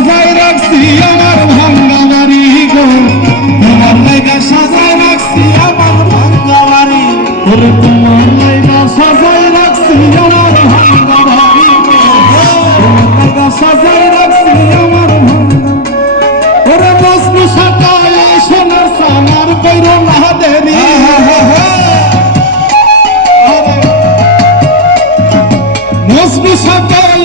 সাজাই রাখছি আমার ভাঙ্গা বাড়ি গো, তোমার লাইগা সাজাই রাখছি আমার ভাঙ্গা বাড়ি, ওরে তোমার লাইগা সাজাই রাখছি আমার ভাঙ্গা বাড়ি গো, তোমার লাইগা সাজাই রাখছি আমার ভাঙ্গা। ওরে মজনু সাজাই সোনার সামার কইরো না দেরি, মজনু সাজাই